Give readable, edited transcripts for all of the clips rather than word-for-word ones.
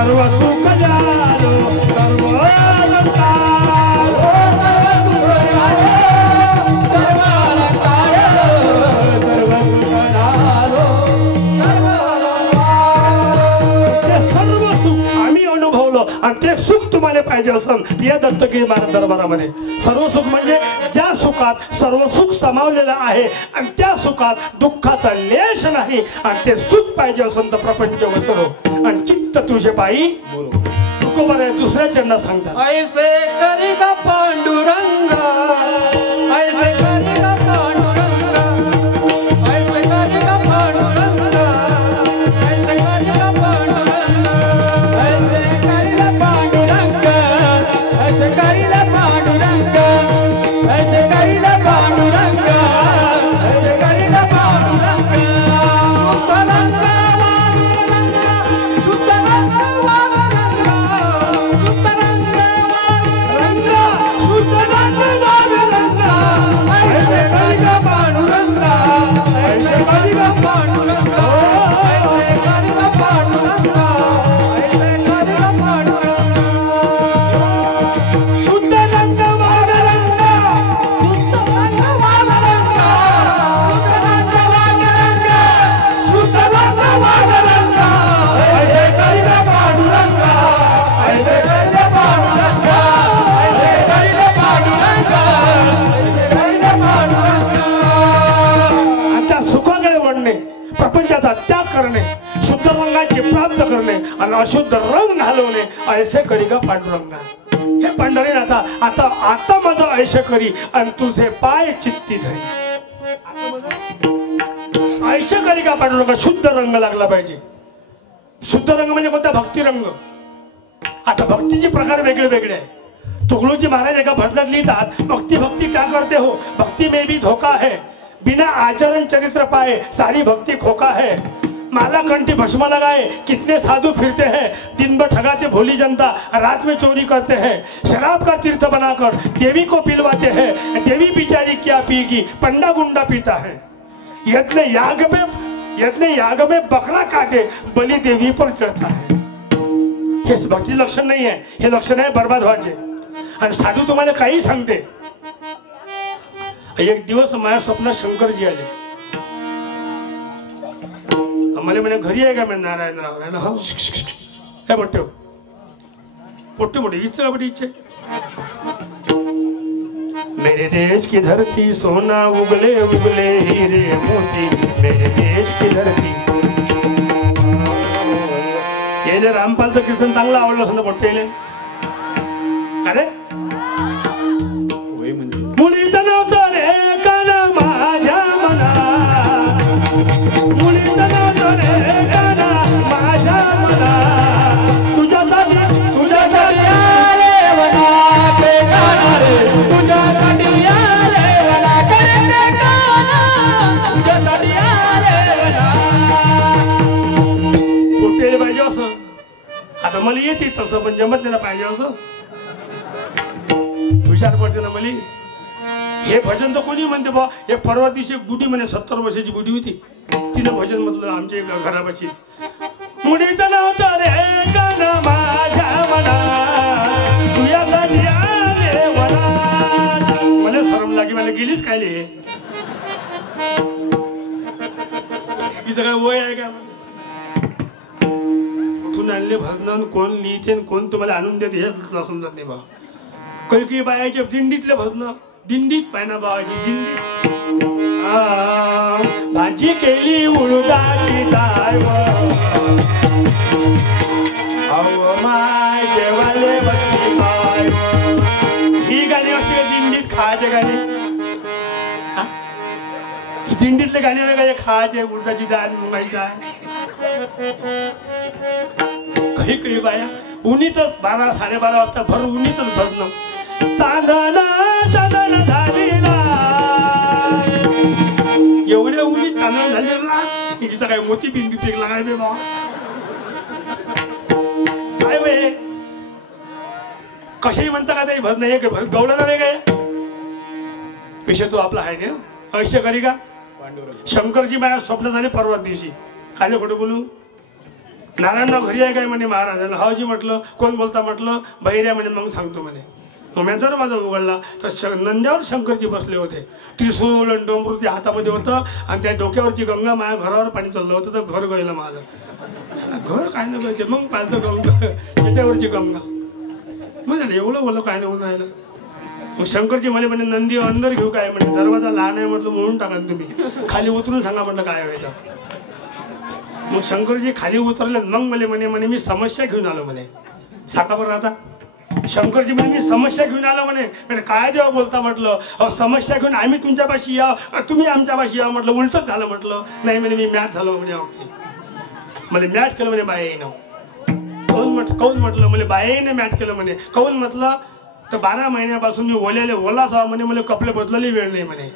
सर्व सुख झालो सर्व आणि ते सुख तुम्हाला पाहिजे असेल या दत्तगिरी महाराज दरबारामध्ये सर्व सुख म्हणजे ज्या सुखात सर्व सुख समावलेलं आहे आणि त्या सुखात दुःखाचा लेश नाही आणि ते सुख पाहिजे असेल तर प्रपंच वसरो आणि चित्त तुझे पायी तुकोबर दुसऱ्या चरणात सांगतात ऐसे करी का पांडुरंग ऐसे करी का पांडुरंग ऐसे करी का पांडुरंग ऐसे करी का पांडुरंग ऐसे करी का पांडुरंग ऐसे करी का पांडुरंग ऐसे करी का पांडुरंग ऐसे करी का पांडुरंग प्रपंचाचा त्याग करणे शुद्ध रंगाची प्राप्त करणे आणि अशुद्ध रंग घालवणे ऐसे करी का पांडुरंगा हे पंढरी आता आता आता माझं ऐसे करी आणि तुझे पाय चित्ती धरी ऐसे करी का पांडुरंगा शुद्ध रंग लागला पाहिजे शुद्ध रंग म्हणजे कोणता भक्ती रंग आता भक्तीचे प्रकार वेगळे वेगळे आहे तुकडोजी महाराज एका भजनात लिहितात भक्ती भक्ती क्या करते हो भक्ती में भी धोखा है बिना आचरण चरित्र पाए सारी भक्ति खोका है माला कंठी भस्म लगाए कितने साधु फिरते हैं दिन भर ठगाते भोली जनता रात में चोरी करते हैं शराब का तीर्थ बनाकर देवी को पिलवाते हैं देवी बिचारी क्या पिएगी पंडा गुंडा पीता है यज्ञ याग में बकरा काटे बलि देवी पर चढ़ता है हे भक्ति लक्षण नहीं है हे लक्षण है बर्बाद व्हायचे आणि साधू तुम्हाला काही सांगते एक दिवस माझ्या स्वप्नात शंकरजी आले आम्हाला म्हणे घरी आहे का मी नारायणराव हो हे मोठे मोठे इच्छा बड़ी इच्छा मेरे देश की धरती सोना उगले उगले हीरे मोती मेरे देश की धरती ये रामपालचं कीर्तन चांगलं आवडलं असं मोठेले अरे मुलीचं नव्हतं रे काना माझ्या मना मुलीचं नव्हतं रे काना माझ्या मना तुझ्यासाठी आले वना ते काना रे तुझ्यासाठी आले वना करे ते काना तुझ्यासाठी आले वना कुठे पाहिजे असं आता मला येते तसं पण जमत नाही पाहिजे असं विचार पडते ना मला हे भजन तर कोणी म्हणते बा हे परवा दिवशी बुढी म्हणे 70 वर्षाची बुढी होती तिने भजन म्हटलं आमच्या घरापाशी मुलीचं नव्हतं रे गाणं माझ्या मना तुझ्यासाठी आले मला शरम लागे मला गेलीच काय सगळं वय आहे का कुठून आणले भजन कोण लिहिते कोण तुम्हाला आणून देते हे समजत नाही बा काही बायाच्या दिंडीतले भजन दिंडीत पाहिना बाबाची दिंडीत भाजी केली उडदाची डाळ अहो माय जेवाले बसली पाय ही गाणी असते का दिंडीत खायचे गाणी दिंडीतले गाणी काय खायचे उडदाची डाळ मुंगाची डाळ काही काही बाया उन्हीतच 12 12:30 वाजता भर उन्हीतच भजन चांदणा झाली ना एवढे उन्ही चांदण झाले ना हिचा काय मोती बिंदू पेकला काय बे बा काय वे कशाही म्हणता का ते भजन एक गवळण नाही काय विषय तो आपला आहे ना ऐसे करी का शंकरजी माझ्या स्वप्नात आले परवा दिवशी काय कुठे बोलू नारायणराव घरी आहे काय म्हणे महाराजांना. हावजी म्हटलं. कोण बोलता म्हटलं. बहिऱ्या म्हणे. मग सांगतो म्हणे. मग मी दरवाजा उघडला तर नंद्यावर शंकरजी बसले होते. त्रिशूल आणि डोंबरू ते हातामध्ये होतं आणि त्या डोक्यावरची गंगा माझ्या घरावर पाणी चाललं होतं. तर घर गळलं माझं. घर काय नाही गळते. मग पाहिलं गंगा त्याच्यावरची गंगा. मग झालं एवढं बोललं काय नाही होऊन राहिलं. मग शंकरजी म्हणे नंदी अंदर घेऊ काय म्हणे. दरवाजा लहान आहे म्हटलं म्हणून टाका तुम्ही. खाली उतरून सांगा म्हटलं काय व्हायचं. मग शंकरजी खाली उतरले. मग म्हणे मी समस्या घेऊन आलो म्हणे. सांगा बरं आता. शंकरजी म्हणे मी समस्या घेऊन आलो म्हणे. काय देवा बोलता म्हटलं. समस्या घेऊन आम्ही तुमच्यापाशी या तुम्ही आमच्यापाशी या म्हटलं. उलटच झालं म्हटलं. नाही म्हणे मी मॅच झालो म्हणे. मला मॅच केलं म्हणे बाईनं. कौन म्हटलं. मला बाईने मॅच केलं म्हणे. कौन म्हटलं तर 12 महिन्यापासून मी ओला जावं म्हणे. मला कपडे बदलले वेळ नाही म्हणे.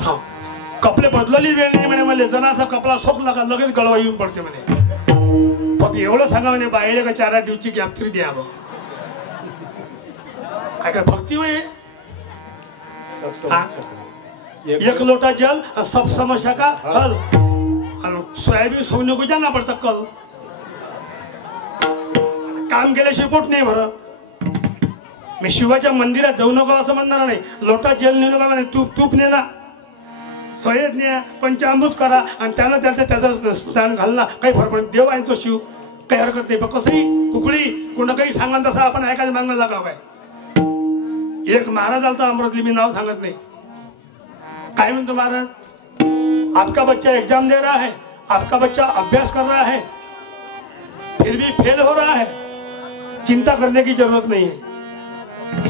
हा कपडे बदलली वेळ नाही म्हणे. मला जरा असा कपडा सोकला का लगेच गळवा येऊन पडते म्हणे. फक्त एवढं सांगा म्हणे बाईला का 4 दिवसची गॅप तरी द्या. काय काय भक्ती होय. एक लोटा जल सब समस्या का हल. सोयाबीन सोने को जाना पड़ता कल. काम केल्याशिवाय पोट नाही भरत. मी शिवाच्या मंदिरात जाऊ नको असं म्हणणार नाही. लोटा जल नेऊ नका म्हणे. तूप नेला सय्यद न्या पंचामृत करा आणि त्याचं स्नान घालला. काही फरक पडत. देव आहे तो शिव. काही हरकत नाही. पण कसंही कुकडी कोणा काही सांगा तसं आपण ऐकायला मागणं लागाव काय. एक महाराज आलता अमृतली. मी नाव सांगत नाही. काय म्हणतो महाराज. आपका बच्चा एग्जाम दे रहा है. आपका बच्चा अभ्यास कर रहा है फिर भी फेल हो रहा है. चिंता करने की जरूरत नहीं है.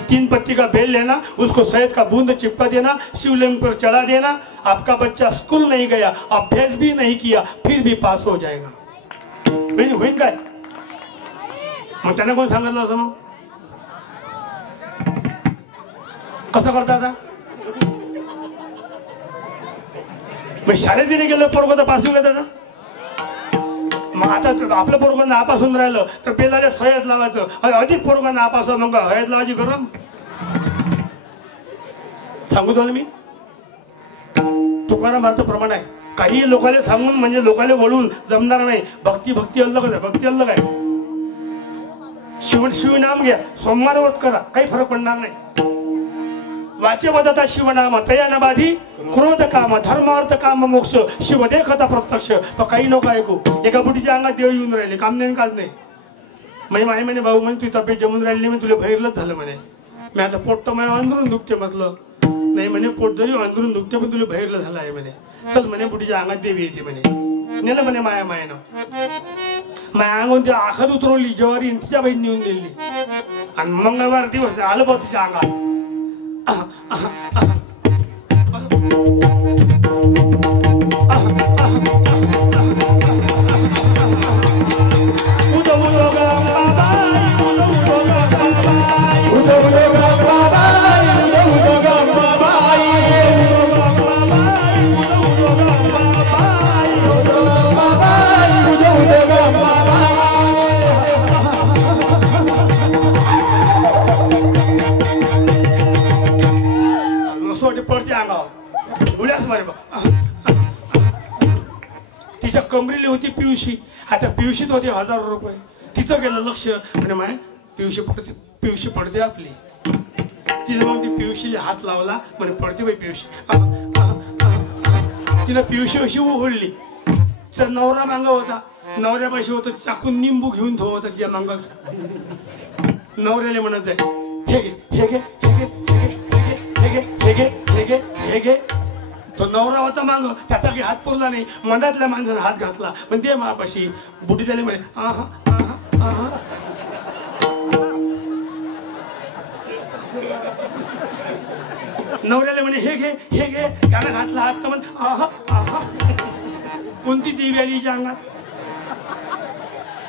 3 पत्ती का बेल लेना. उसको शहद का बूंद चिपका देना. शिवलिंग पर चढ़ा देना. आपका बच्चा स्कूल नहीं गया अभ्यास भी नहीं किया फिर भी पास हो जाएगा. होईल काय. मग त्याने कोण सांगितलं असं. मग कसं करता आता. मग शाळेत गेलं पोरगं तर पासून घेतात. मग आता आपलं पोरगं नापासून राहिलं तर पेलाला सय्यद लावायचं. अधिक पोरगं नापास मग हळद लावायची गरम. सांगू तुम्हाला मी. तुकाराम अर्थ प्रमाण आहे. काही लोकांना सांगून म्हणजे लोकांना बोलून जमणार नाही. भक्ती अलगच आहे. भक्ती अलग आहे. शिव नाम घ्या. सोमवार व्रत करा. काही फरक पडणार नाही. वाचे वदता शिवनाम तया न बाधी क्रोध काम धर्म अर्थ काम मोक्ष शिव देखता प्रत्यक्ष. पण काही लोक ऐकू. एका बुटीच्या अंगात देव येऊन राहिले. काम नाही काज नाही. माई म्हणे भाऊ म्हणे तुझी तब्येत जमून राहिली म्हणे. तुला भैरलंच झालं म्हणे. मी आता पोट तर माझ्या अंदरून दुखते म्हटलं. नाही म्हणे पोट जरी अंदरून दुखते पण तुला भैरलं झालं आहे म्हणे. चल म्हणे बुटीच्या अंगात देवी येते म्हणे. नेलं म्हणे मायानं. माया अंगून ती आखत उतरवली. ज्वारी तिच्या बहीण नेऊन दिली. आणि मंगळवार दिवस आलं बघ तिच्या अंगात. पडते अंगावर उड्याच मारे. तिच्या कमरीली होती पियुषी. आता पियुषीत होते 1000 रुपये. तिचं गेलं लक्ष म्हणजे माय पियुषी पडते आपली. तिने मग ती पियुषीला हात लावला म्हणे पडते बाई पियुषी. तिला पियुषी अशी ओढली. तिचा नवरा मांगा होता. नवऱ्यापाशी होतं चाकून निंबू घेऊन ठेव होता तिच्या मांगास. नवऱ्याला म्हणत आहे हे घे हे घे हे घे हे घे हे घे हे घे हे घे. तो नवरा होता मांग. त्याचा काही हात पुरला नाही. मनातल्या माणसाने हात घातला. पण ते मापाशी बुटी झाली म्हणे नवऱ्याला म्हणे हे घे हे घे. त्याला घातला हात तर म्हण कोणती देवी आली हिच्या अंगात.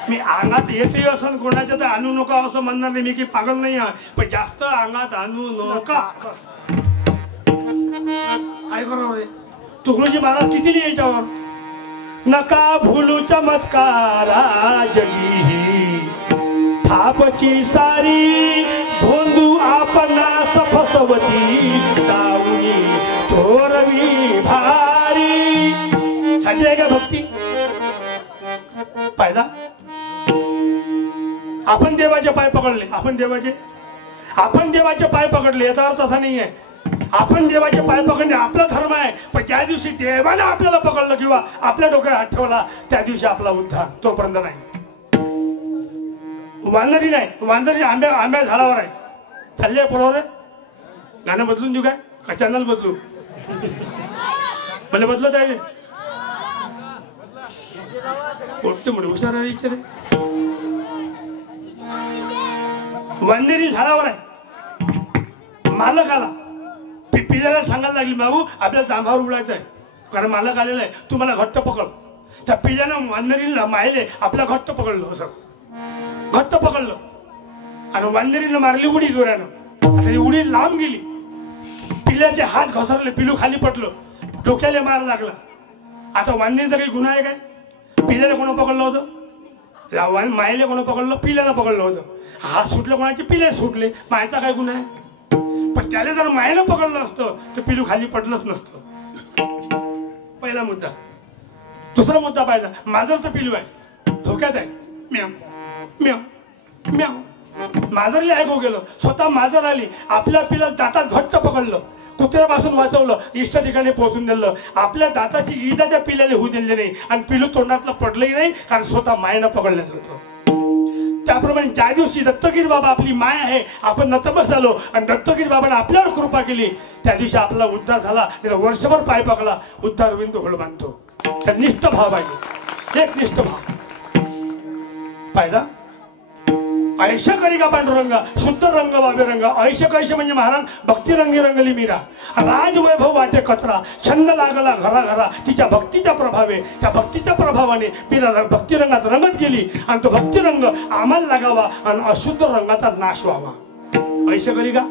मी अंगात येते असं कोणाच्या तर आणू नका असं म्हणणार नाही. मी की पागल नाही आहे. पण जास्त अंगात आणू नका. काय करावं रे. तुकडोजी महाराज किती लिहायच्यावर. नका भूलू चमत्कारा जगी थापची सारी भोंदू आपणास फसवती दाऊनी थोरवी भारी. साधी आहे का भक्ती? पाहिला आपण देवाचे पाय पकडले, आपण देवाचे पाय पकडले, याचा अर्थ असा नाही आहे आपण देवाचे पाय पकडणे आपला धर्म आहे, पण ज्या दिवशी देवाने आपल्याला पकडलं किंवा आपल्या डोक्यात हात ठेवला त्या दिवशी आपला उद्धार, तोपर्यंत नाही. वानरी नाही, वानरी आंब्या झाडावर आहे, चालले बरोबर आहे. गाणं बदलून देऊ काय का चॅनल बदलू? मला बदलत आहे कोणते म्हणून हुशार आहे इच्छा रे. वानरी झाडावर आहे, मालक आला, पिल्याला सांगायला लागली बाबू आपल्याला जांभावर उडायचं आहे कारण मालक आलेला आहे, तू मला घट्ट पकड. त्या पिल्यानं वानरीला मायले आपल्या घट्ट पकडलं, असं घट्ट पकडलं आणि वानरीनं मारली उडी जोरानं. आता उडी लांब गेली, पिल्याचे हात घसरले, पिलू खाली पडलं, डोक्याला मार लागला. आता वानरीचा काही गुन्हा आहे काय? पिल्याला कोण पकडलं होतं? मायले कोण पकडलं? पिल्याला पकडलं होतं. हात सुटलं कोणाचे? पिल्या सुटले, मायचा काय गुन्हा आहे? पण त्याला जर मायेनं पकडलं असतं तर पिलू खाली पडलंच नसतं. पहिला मुद्दा. दुसरा मुद्दा पाहिला, मांजरचं पिलू आहे, धोक्यात आहे, म्याव म्याव म्याव, मांजरले ऐकू गेलं, स्वतः मांजर आली, आपल्या पिला दातात घट्ट पकडलं, कुत्र्यापासून वाचवलं, इष्ट ठिकाणी पोहोचून दिलं. आपल्या दाताची इजा त्या पिल्याला होऊ दिली नाही आणि पिलू तोंडातलं पडलंही नाही कारण स्वतः मायेनं पकडलं होतं. त्याप्रमाणे ज्या दिवशी दत्तगिरी बाबा आपली माय आहे, आपण नतमस्त झालो आणि दत्तगिरी बाबाने आपल्यावर कृपा केली, त्या दिवशी आपला उद्धार झाला. वर्षभर पाय पकडला, उद्धार विंद होळ बांधतो. तर निष्ठ भाव पाहिजे, एक निष्ठ भाव पाहिजा. ऐश करी का पांडुरंगा, शुद्ध रंग बाबे रंग, ऐश कैश म्हणजे महाराज भक्ती रंगी रंगली मीरा, राजवैभव वाटे कचरा, छंद लागला घरा घरा, तिच्या भक्तीच्या प्रभावे, त्या भक्तीच्या प्रभावाने मीरा भक्ती रंगात रंगत गेली आणि तो भक्ती रंग आम्हाला लागावा आणि अशुद्ध रंगाचा नाश व्हावा. ऐश करी का?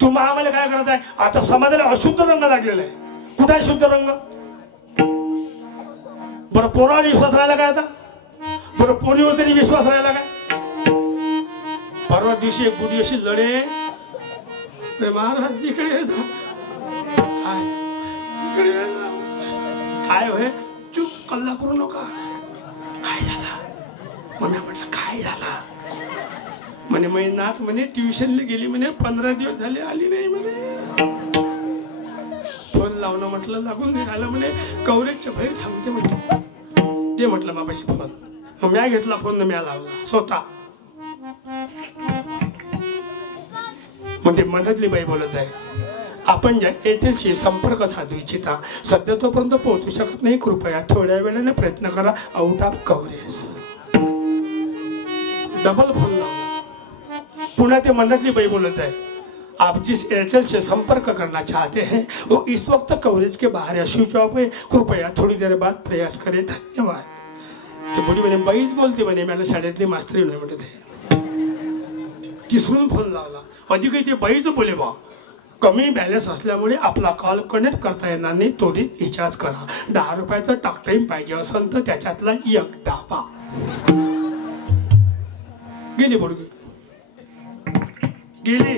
तुम्ही आम्हाला काय करत आहे? आता समाजाला अशुद्ध रंग लागलेला आहे. कुठे आहे शुद्ध रंग? बरं पोरावर विश्वास राहिला काय? आता बरं पोरीवर तरी विश्वास राहिला काय? परवा दिवशी एक बुडी अशी लढे, महाराज इकडे काय इकडे काय होय, चूप कल्ला करू नका. काय झाला? मम्मी म्हटलं काय झाला? म्हणे महिनाथ म्हणे ट्युशनला गेली म्हणे, 15 दिवस झाले आली नाही म्हणे. फोन लावणं म्हटलं लागून नाही राहिलं म्हणे, कव्हरेजच्या बाहेर सांगते म्हणे. ते म्हटलं बाबाची फोन, मग म्या घेतला फोन, म्या लावला स्वतः. म्हणजे मधातली बाई बोलत आहे, आपण ज्या एअरटेलशी संपर्क साधू इच्छिता सध्या तोपर्यंत पोहोचू शकत नाही, कृपया थोड्या वेळाने प्रयत्न करा, out of coverage. Double phone लावला, पुन्हा ते मधातली बाई बोलत आहे, आप जिस एयरटेल से संपर्क करना चाहते हैं वो इस वक्त कवरेज के बाहर या स्विच ऑफ है, कृपया थोड़ी देर बाद प्रयास करें, धन्यवाद. ते बुडी म्हणे बाईच बोलते म्हणे, मला शाळेतली मास्त्री नाही म्हणत आहे. तिसरून फोन लावला, अधिक ते बाईच बोले बा, कमी बॅलन्स असल्यामुळे आपला कॉल कनेक्ट करता येणार नाही, त्वरित रिचार्ज करा, 10 रुपयाचं टॉक टाइम पाहिजे असेल तर त्याच्यातला एक दाबा. गेली पोरगी गेली.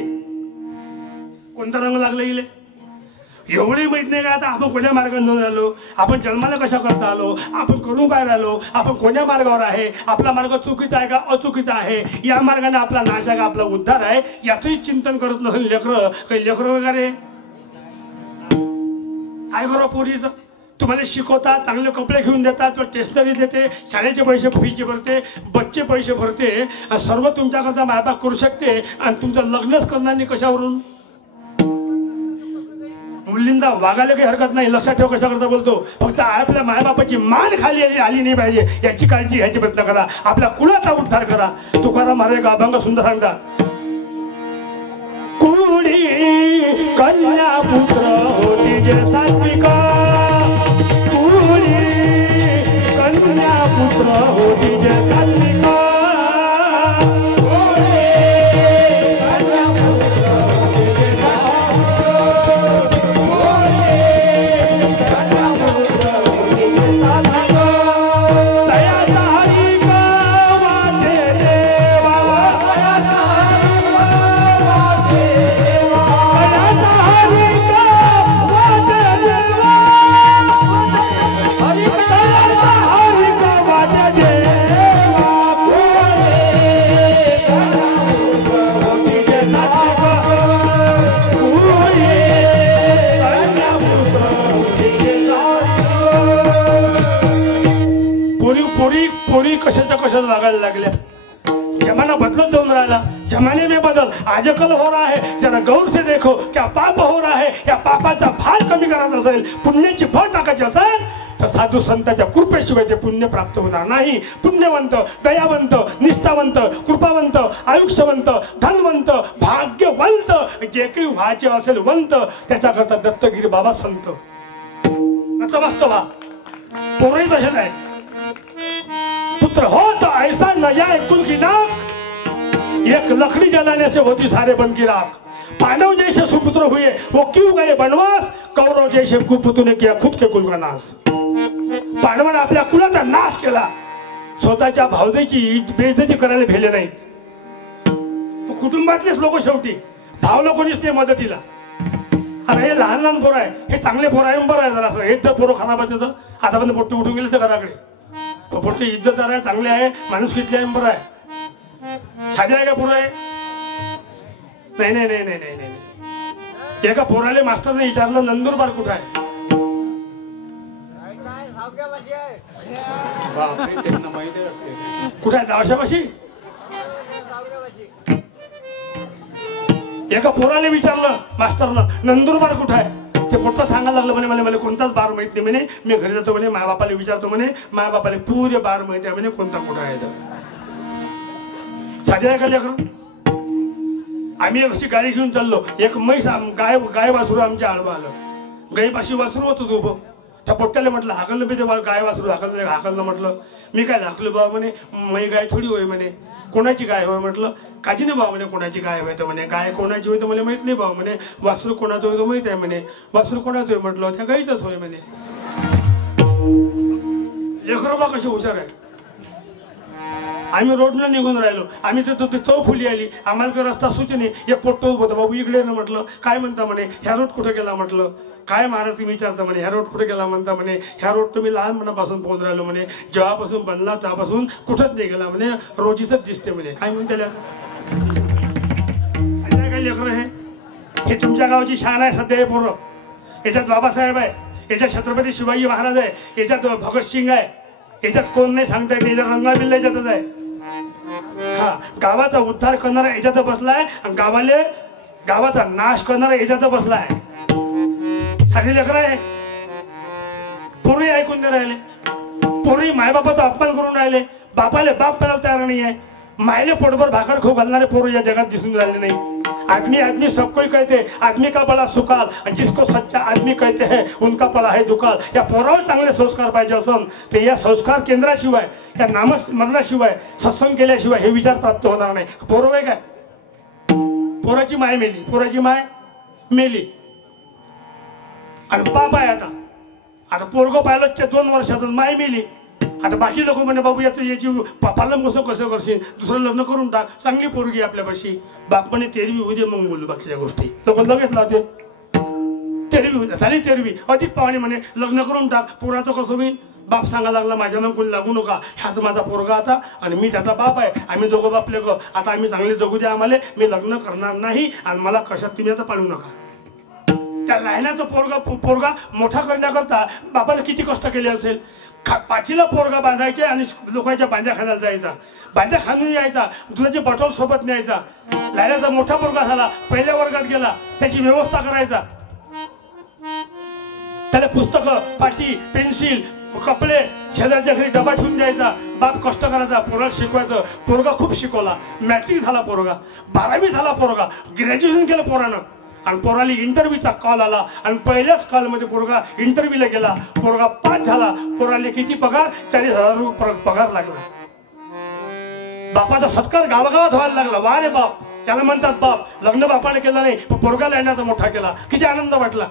कोणता रंग लागला गेले एवढे माहित नाही का? आता आपण कोण्या मार्गाने राहिलो, आपण जन्माला कशा करता आलो, आपण करून काय राहिलो, आपण कोण्या मार्गावर आहे, आपला मार्ग चुकीचा आहे का अचुकीचा आहे, या मार्गाने आपला नाश आहे का आपला उद्धार आहे, याचंही चिंतन करत नसेल लेकरं, काही लेकरं वगैरे काय करा. पोरीचं तुम्हाला शिकवतात, चांगले कपडे घेऊन देतात, स्टेशनरी देते, शाळेचे पैसे फीचे भरते, बच्चे पैसे भरते, सर्व तुमच्याकरता मायबाप करू शकते आणि तुमचं लग्नच करणार नाही कशावरून? मुलींना वागायला काही हरकत नाही, लक्षात ठेव कशा करता बोलतो. फक्त आपल्या मायबापाची मान खाली आली नाही पाहिजे याची काळजी घ्यायची प्रयत्न करा, आपल्या कुळाचा उद्धार करा. तुकाराम महाराज एक अभंग सुंदर सांगतात, कुडी कन्या पुत्र होती जे सात्विका, कुडी कन्या पुत्र होती जे सात्विका, पोरी पोरी कशाच्या कशाला लागायला लागल्या. जमाना बदलत जाऊन राहिला. जमाने में बदल आजकल हो रहा है. जरा गौर से देखो क्या पाप हो रहा है. या पापाचा भार कमी करायचा असेल, पुण्याची भर टाकायची असेल तर साधू संतांच्या कृपेशिवाय ते पुण्य प्राप्त होणार नाही. पुण्यवंत, दयावंत, निष्ठावंत, कृपावंत, आयुष्यवंत, धनवंत, भाग्यवंत जे काही व्हायचे असेल वंत, त्याच्याकरता दत्तगिरी बाबा संत. मस्त व्हा. पोरही तसेच आहे. पुत्र हो तो ऐसा न जाए कुल की नाक, एक लकड़ी जलाने से होती सारे बन की राख. पांडव जैसे सुपुत्र हुए वो क्यों गए बनवास, कौरव जैसे कुपुत्र ने किया खुद के कुल का नाश. पांडवांना आपल्या कुलाचा नाश केला, स्वतःच्या भावदेची बेइज्जती करायला भेले नाहीत. कुटुंबातलेच लोक शेवटी, भावला कोणीच नाही मदतीला. आता हे लहान लहान पोरं आहे, हे चांगले पोरं आहे बरं आहे. जरा असं एक तर पोरं खराब आहे तर आता पण पोट्टे उठून गेले तर घराकडे. तो पोट्टे इज्जतदार आहे, चांगले आहे, माणूस किती आहे बरं आहे. साधे आहे का पोरं आहे? नाही नाही नाही नाही नाही नाही. एका पोराले मास्तरने विचारलं नंदुरबार कुठं आहे. कुठे आहे? दावशापाशी. एका पोराने विचारलं मास्तरनं नंदुरबार कुठं आहे. ते पोट्टा सांगायला लागलं म्हणे मला कोणताच बार माहित नाही म्हणे. मी घरी जातो म्हणे, माय बापाला विचारतो म्हणे, माय बापाला पुरे बार माहिती आहे म्हणे कोणता कुठं आहे. साधे आहे का लेकरं? आम्ही अशी गाडी घेऊन चाललो. एक म्हैस गाय वासरू आमच्या आडवं आलं. गाईपाशी वासरू होतं उभं. त्या पोट्ट्याला म्हटलं हाकललं बी ते गाय वासरू हाकललं म्हटलं. मी काय हाकलं बाबा म्हणे, मै गाय थोडी होय म्हणे. कोणाची गाय होय म्हटलं. काजी नाही बाबा म्हणे कोणाची गाय होय तर म्हणे. गाय कोणाची होय तर मला माहित नाही बाबा म्हणे. वासरू कोणाचं होय तो माहित आहे म्हणे. वासरू कोणाचं होय म्हटलं, त्या गाईचंच होय म्हणे. लेकरं बा कशी हुशार आहे. आम्ही रोडला निघून राहिलो. आम्ही तर चौफुली आली. आम्हाला तो रस्ता सुचणे. एक पोट्ट उभं होतं. बाबू इकडे ना म्हटलं. काय म्हणता म्हणे. ह्या रोड कुठे गेला म्हटलं. काय महाराज तुम्ही विचारता म्हणे. ह्या रोड कुठे गेला म्हणता म्हणे. ह्या रोड तुम्ही लहानपणापासून पोहून राहिलो म्हणे. जेव्हापासून बनला तेव्हापासून कुठंच नाही गेला म्हणे. रोजीच दिसते म्हणे. काय म्हणते काय लेकर हे तुमच्या गावाची शान आहे सध्या. हे पोरं याच्यात बाबासाहेब आहे, याच्यात छत्रपती शिवाजी महाराज आहे, याच्यात भगतसिंग आहे, याच्यात कोण नाही सांगता येत. याच्यात रंगाबिल्ला याच्यातच आहे. हा, गावाचा उद्धार करणारा याच्यात बसलाय आणि गावाचा नाश करणारा याच्यात बसलाय. साधी लेकर आहे. पोरही ऐकून नाही राहिले. पोरही मायबापाचा अपमान करून राहिले. बापाले बाप करायला तयार नाही आहे. मायले पोटभर भाकर खाऊ घालणारे पोरं या जगात दिसून राहिले नाही. आदमी सबको कहते आदमी का बड़ा सुकाल, जिसको सच्चा आदमी कहते हैं उनका पला है दुकाल. या पोरावर चांगले संस्कार पाहिजे असन ते या संस्कार केंद्राशिवाय, या नामस्मरणाशिवाय, सत्संग केल्याशिवाय हे विचार प्राप्त होणार नाही. पोरं वे काय, पोराची माय मेली, पोराची माय मेली आणि बाप आहे. आता पोरगो पाहिलं 2 वर्षाचं, माय मेली. आता बाकी लोक म्हणे बाबू याची पालन कसं करशील, दुसरं लग्न करून टाक, चांगली पोरगी आपल्यापाशी. बाप म्हणे 13वी होऊ दे मग बोलू बाकीच्या गोष्टी. लोक लगेच लावते 13वी झाली. 13वी अधिक पाहुणे म्हणे लग्न करून टाक. पोराचं कसं होईल. बाप सांगायला लागला माझ्या मग कोणी लागू नका. ह्याच माझा पोरगा आता आणि मी त्याचा बाप आहे. आम्ही दोघं बापले ग. आता आम्ही चांगले जगू द्या आम्हाला. मी लग्न करणार नाही आणि मला कशात तुम्ही आता पाळू नका. त्या लायनाचा पोरगा मोठा करण्याकरता बापाला किती कष्ट केले असेल. पाठीला पोरगा बांधायचे आणि लोकांच्या बांध्या खायला जायचा. बांध्या खाणून यायचा. दुधाची बॉटल सोबत न्यायचा. लायनाचा मोठा पोरगा झाला, पहिल्या वर्गात गेला, त्याची व्यवस्था करायचा. त्याला पुस्तकं, पाटी, पेन्सिल, कपडे, शेजारच्या घरी डबा ठेवून द्यायचा. बाप कष्ट करायचा, पोराला शिकवायचं. पोरगा खूप शिकवला. मॅट्रिक झाला पोरगा, 12वी झाला पोरगा, ग्रॅज्युएशन केलं पोरानं. आणि पोराला इंटरव्ह्यूचा कॉल आला आणि पहिल्याच कॉलमध्ये पोरगा इंटरव्ह्यूला गेला. पोरगा पास झाला. पोराला किती पगार, 40,000 पगार लागला. बापाचा सत्कार गावागावात व्हायला लागला. वा रे बाप, त्याला म्हणतात बाप. लग्न बापाने केलं नाही, पोरगा लायनाचा मोठा केला. किती आनंद वाटला.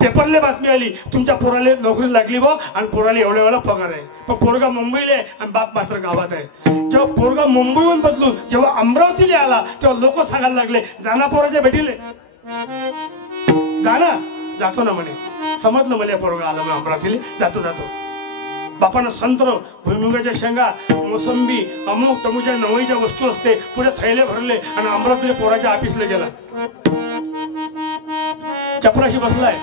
पेपरले बातमी आली तुमच्या पोराला नोकरी लागली बा आणि पोराला एवढ्या वेळा पगार आहे. पण पोरगा मुंबईला आहे आणि बाप मात्र गावात आहे. जेव्हा पोरगा मुंबईहून बदलून जेव्हा अमरावतीला आला तेव्हा लोक सांगायला लागले जाना पोराच्या भेटीले जाना. जातो ना म्हणे. समजलं मला पोरगा आला मग अमरावतीला. जातो. बापानं संत्र, भुईमुगाच्या शेंगा, मोसंबी, अमुक तमुच्या नवईच्या वस्तू असते पुढे थैले भरले आणि अमरावतीला पोराच्या ऑफिसला गेला. चपराशी बसलाय.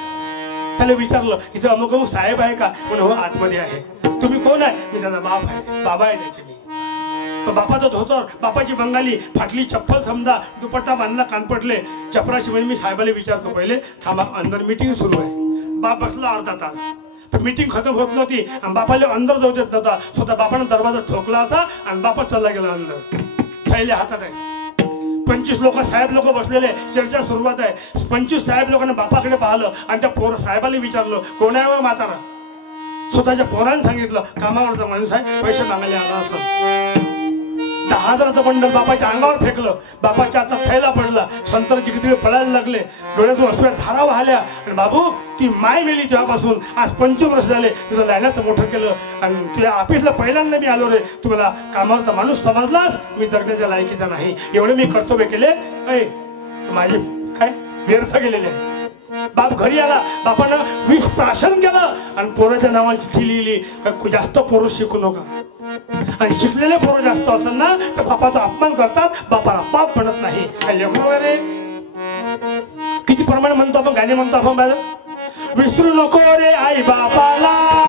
त्याला विचारलं इथं अमुक साहेब आहे का. म्हणून हो आतमध्ये आहे. तुम्ही कोण आहे? मी त्याचा बाप आहे, बाबा आहे त्याचे मी. बापाचा धोतर, बापाची बंगाली, फाटली चप्पल समजा, दुपट्टा बांधला, कान पडले, चपराशी. म्हणजे मी साहेबाला विचारतो पहिले, थांबा अंदर मीटिंग सुरू आहे. बाप बसला अर्धा तास, मीटिंग खतम होत नव्हती आणि बापाला अंदर जाऊ देत नव्हता. स्वतः बापानं दरवाजा ठोकला असा आणि बापा चालला गेला अंदर. थैले हातात आहे. 25 लोक साहेब लोक बसलेले, चर्चा सुरुवात आहे. 25 साहेब लोकांना बापाकडे पाहिलं आणि त्या साहेबाला विचारलं, कोण आहे व म्हातारा? स्वतःच्या पोराने सांगितलं, कामावरचा माणूस आहे, पैसे मागायला आला असं. 10,000चं बंडल बापाच्या अंगावर फेकलं. बापाच्या हातात थैला पडला. संतर जिकडे पडायला लागले, डोळ्यातून अश्रू धारा वाहल्या. आणि बाबू, ती माय मेली तेव्हापासून आज 25 वर्ष झाले. तुला लहानाचं मोठं केलं आणि तुझ्या ऑफिसला पहिल्यांदा मी आलो रे. तुम्हाला कामावरचा माणूस समजलास, मी जगण्याच्या लायकीचा नाही. एवढे मी कर्तव्य केले, माझे काय व्यर्थ गेलेले आहे. बाप घरी आला, बापानं 20 प्राशन केलं आणि पोराच्या नावाची चिठ्ठी लिहिली, जास्त पोरं शिकू नका. आणि शिकलेले पोरं जास्त असेल ना तर बापाचा अपमान करतात, बापाला बाप म्हणत नाही. काय लेखन वगैरे किती प्रमाणे म्हणतो आपण, गाणे म्हणतो आपण. विसरू नको रे आई बापाला.